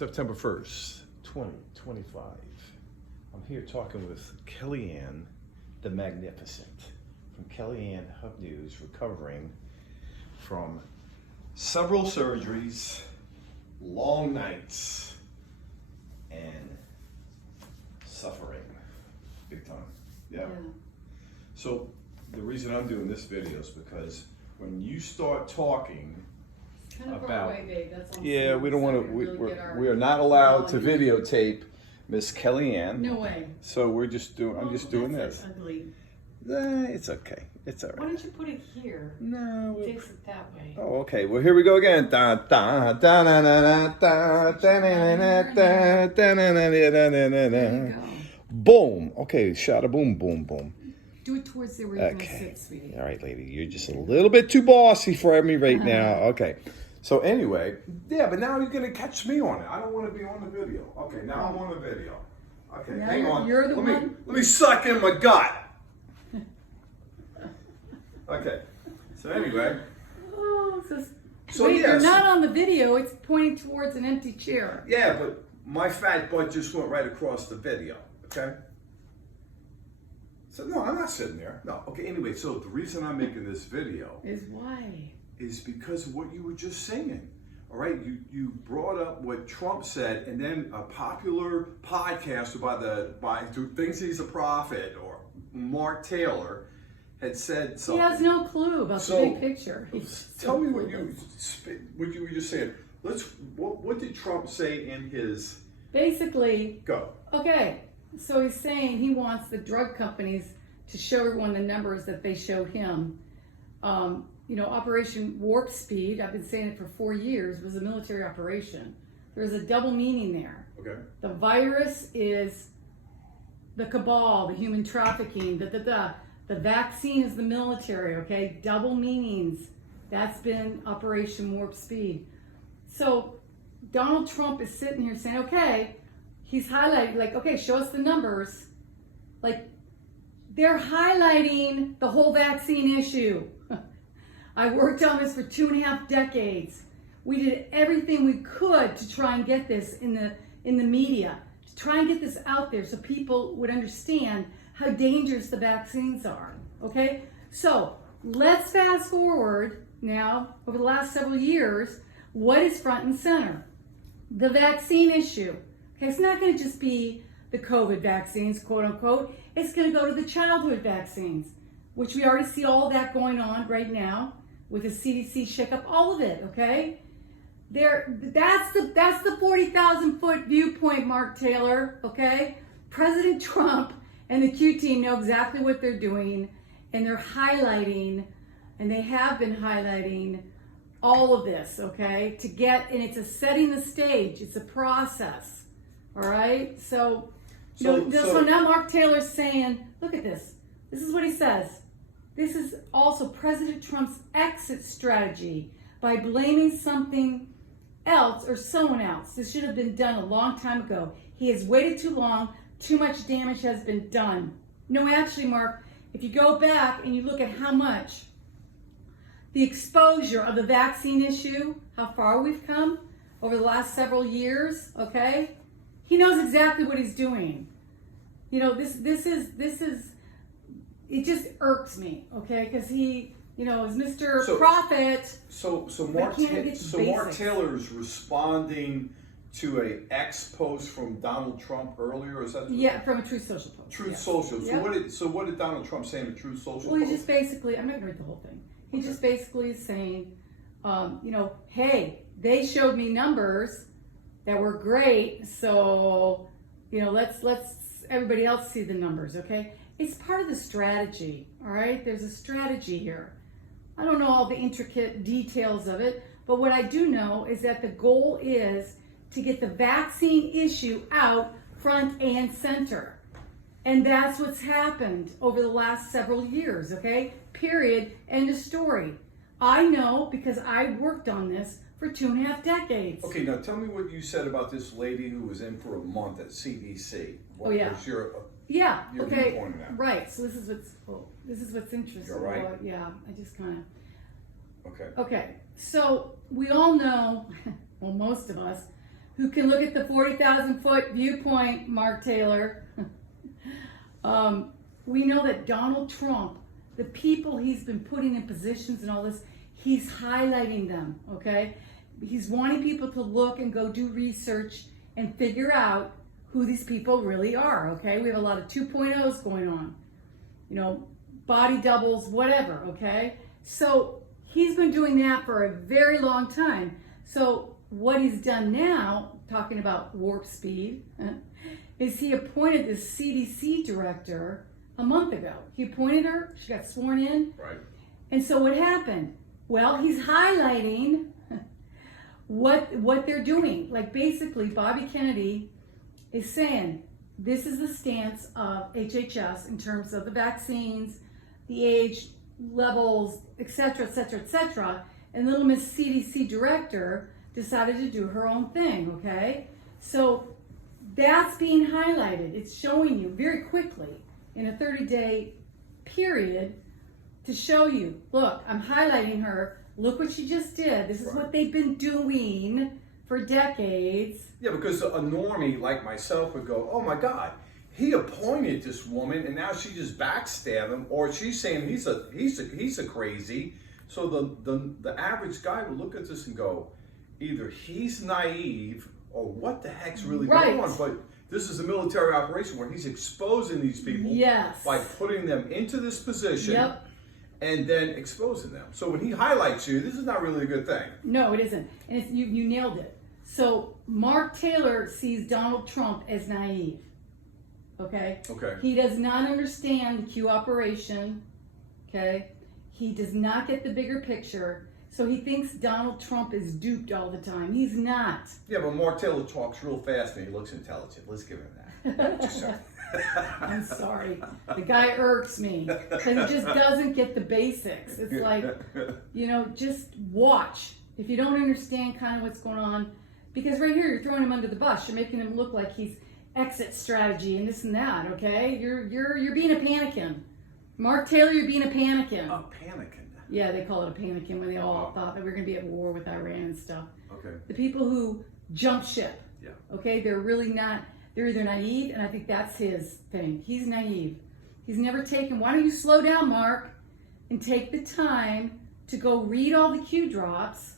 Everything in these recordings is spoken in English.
September 1st, 2025. I'm here talking with Kellyanne the Magnificent from Kellyanne Hub News, recovering from several surgeries, long nights, and suffering big time. Yeah. So the reason I'm doing this video is because when you start talking Kind of about, Broadway, babe. That's all. yeah, we don't want to. We are not allowed to videotape Miss Kellyanne. No way. So we're just doing. I'm just doing this. Ugly. It's okay. It's all Why right. don't you put it here? No. Face it that way. Oh, okay. Well, here we go again. Da da da da da da da da da da There you go. Boom. Okay. Shot a boom, boom, boom. Do it towards there where you're Okay. going to sit, sweetie. All right, lady. You're just a little bit too bossy for me right now. Okay. So anyway, yeah, but now you're gonna catch me on it. I don't want to be on the video. Okay, now I'm on the video. Okay, Now hang on. you're the let me one? let me suck in my gut. Okay. So anyway, Oh, So, wait, yes. you're not on the video. It's pointing towards an empty chair. yeah, but my fat butt just went right across the video. Okay. So no, I'm not sitting there. No. Okay. Anyway, so the reason I'm making this video Is why? is because of what you were just saying. All right, you brought up what Trump said, and then a popular podcaster who thinks he's a prophet, or Mark Taylor, had said He something. has no clue about So, the big picture. He's Tell so me what you were just saying. What did Trump say in his Basically, go? okay, so he's saying he wants the drug companies to show everyone the numbers that they showed him. Operation Warp Speed, I've been saying it for 4 years, was a military operation. There's a double meaning there. Okay. The virus is the cabal, the human trafficking, the vaccine is the military, okay? Double meanings. That's been Operation Warp Speed. So Donald Trump is sitting here saying, okay, he's highlighting, like, okay, show us the numbers. Like, they're highlighting the whole vaccine issue. I worked on this for 2.5 decades. We did everything we could to try and get this in the media, to try and get this out there so people would understand how dangerous the vaccines are, okay? So let's fast forward now over the last several years. What is front and center? The vaccine issue. Okay, it's not going to just be the COVID vaccines, quote unquote. It's going to go to the childhood vaccines, which we already see all that going on right now with the CDC shakeup, all of it, okay? That's the 40,000 foot viewpoint, Mark Taylor, okay? President Trump and the Q team know exactly what they're doing, and they're highlighting, and they have been highlighting all of this, okay? And it's setting the stage, it's a process, all right? So now Mark Taylor's saying, look at this. This is what he says. This is also President Trump's exit strategy by blaming something else or someone else. This should have been done a long time ago. He has waited too long. Too much damage has been done. No, actually, Mark, if you go back and you look at how much the exposure of the vaccine issue, how far we've come over the last several years, okay? He knows exactly what he's doing. This is it just irks me, okay? Because he, is Mr. Prophet. So Mark Taylor is responding to a X post from Donald Trump earlier. Is that from a Truth Social post. Truth yes. Social? Yep. So what did Donald Trump say in the Truth Social Well, post? he just basically, I'm not going to read the whole thing. He just basically is saying, hey, they showed me numbers that were great, so let's everybody else see the numbers, okay? It's part of the strategy, all right? There's a strategy here. I don't know all the intricate details of it, but what I do know is that the goal is to get the vaccine issue out front and center. And that's what's happened over the last several years, okay? Period. End of story. I know because I worked on this for 2.5 decades. Okay, now tell me what you said about this lady who was in for a month at CDC. What was your Yeah. Your Okay. viewpoint on that. Right. So this is what's interesting. You're right. Well, yeah. I just kind of. Okay. Okay. So we all know, well, most of us who can look at the 40,000 foot viewpoint, Mark Taylor, we know that Donald Trump, the people he's been putting in positions and all this, he's highlighting them, okay? He's wanting people to look and go do research and figure out who these people really are, okay? We have a lot of 2.0s going on, you know, body doubles, whatever, okay? So he's been doing that for a very long time. So what he's done now, talking about warp speed, is he appointed this CDC director a month ago. He appointed her, she got sworn in. Right. And so what happened? Well, he's highlighting what they're doing. Like basically, Bobby Kennedy is saying, this is the stance of HHS in terms of the vaccines, the age levels, etc., etc., etc. And little Miss CDC director decided to do her own thing, okay? So that's being highlighted. It's showing you very quickly in a 30-day period to show you, look, I'm highlighting her. Look what she just did. This is what they've been doing for decades. Yeah, because a normie like myself would go, oh my God, he appointed this woman and now she just backstabbed him, or she's saying he's a crazy. So the average guy would look at this and go, either he's naive or what the heck's really going on. But this is a military operation where he's exposing these people by putting them into this position and then exposing them. So when he highlights you, this is not really a good thing. No, it isn't. And it's, you nailed it. So Mark Taylor sees Donald Trump as naive. Okay? Okay. He does not understand the Q operation. Okay? He does not get the bigger picture. So he thinks Donald Trump is duped all the time. He's not. Yeah, but Mark Taylor talks real fast and he looks intelligent. Let's give him that. I'm sorry. The guy irks me because he just doesn't get the basics. It's like, you know, just watch. If you don't understand kind of what's going on, because right here you're throwing him under the bus. You're making him look like he's exit strategy and this and that. Okay, you're being a panikin. Mark Taylor, you're being a panikin. A panikin. Yeah, they call it a panikin when they all thought that we were going to be at war with Iran and stuff. Okay. The people who jump ship. Yeah. Okay, they're really not. They're either naive, and I think that's his thing. He's naive. He's never taken. Why don't you slow down, Mark, and take the time to go read all the Q drops?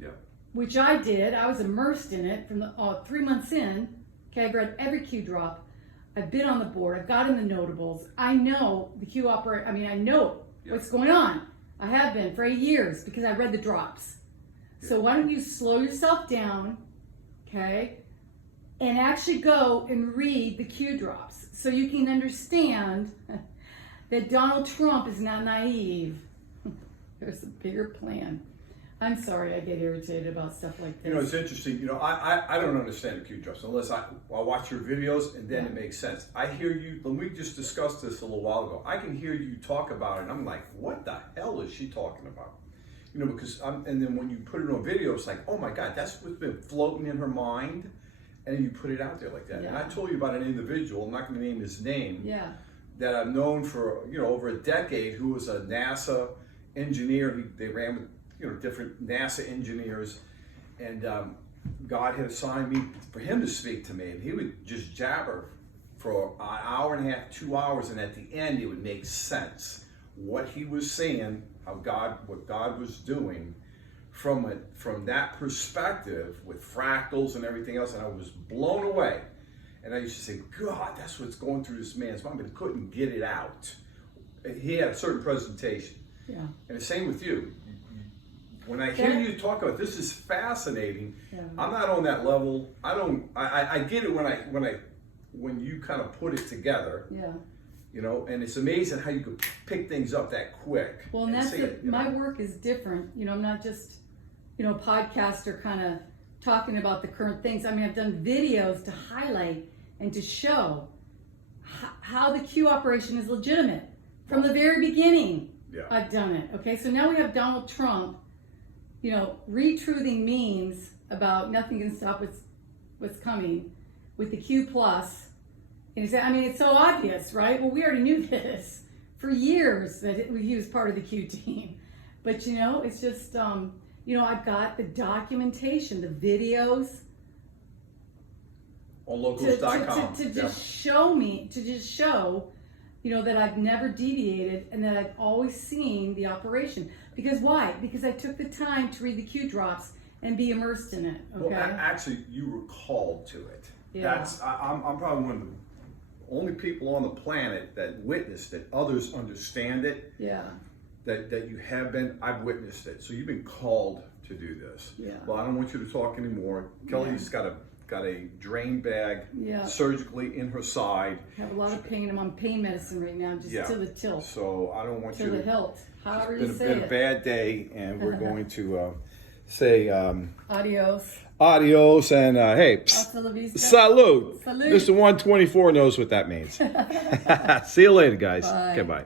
Yeah. Which I did. I was immersed in it from the 3 months in. Okay, I've read every Q drop. I've been on the board. I've got in the notables. I know the Q operate. I mean, I know what's going on. I have been for 8 years because I read the drops. Yeah. So why don't you slow yourself down, okay, and actually go and read the Q drops so you can understand that Donald Trump is not naive. There's a bigger plan. I'm sorry I get irritated about stuff like this. You know, it's interesting. You know, I don't understand the Q drops unless I watch your videos and then it makes sense. I hear you, when we just discussed this a little while ago, I can hear you talk about it and I'm like, what the hell is she talking about? You know, because and then when you put it on video, it's like, oh my God, that's what's been floating in her mind. And then you put it out there like that. Yeah. And I told you about an individual, I'm not going to name his name, that I've known for, you know, over a decade, who was a NASA engineer. They ran with, you know, different NASA engineers, and God had assigned me for him to speak to me, and he would just jabber for an hour and a half, 2 hours, and at the end it would make sense what he was saying, what God was doing from that perspective with fractals and everything else, and I was blown away. And I used to say, God, that's what's going through this man's mind, but he couldn't get it out. He had a certain presentation. Yeah. And the same with you. When I hear you talk about this is fascinating. Yeah. I'm not on that level. I get it when you kind of put it together. Yeah. You know, and it's amazing how you could pick things up that quick. Well, and that's it. My work is different. You know, I'm not just, you know, a podcaster kind of talking about the current things. I mean, I've done videos to highlight and to show how the Q operation is legitimate from the very beginning. Yeah. I've done it. Okay, so now we have Donald Trump, you know, retruthing memes about nothing can stop what's coming with the Q plus. And I mean, it's so obvious, right? Well, we already knew this for years that he was part of the Q team. But, you know, it's just, you know, I've got the documentation, the videos, On locals.com. to just show me, to just show, you know, that I've never deviated and that I've always seen the operation. Because why? Because I took the time to read the Q drops and be immersed in it. Okay. Well, actually, you were called to it. Yeah. I'm probably one of the only people on the planet that witnessed it. Others understand it. Yeah. That you have been. I've witnessed it. So you've been called to do this. Yeah. Well, I don't want you to talk anymore. Kelly's got a drain bag surgically in her side. I have a lot of pain. I'm on pain medicine right now, just to the tilt. So I don't want to you the hilt. However you say been it. a bad day, and we're going to say Adios. adios and hey, Hasta la vista. salute. Salute. Mr. 124 knows what that means. See you later, guys. Bye. Okay, bye.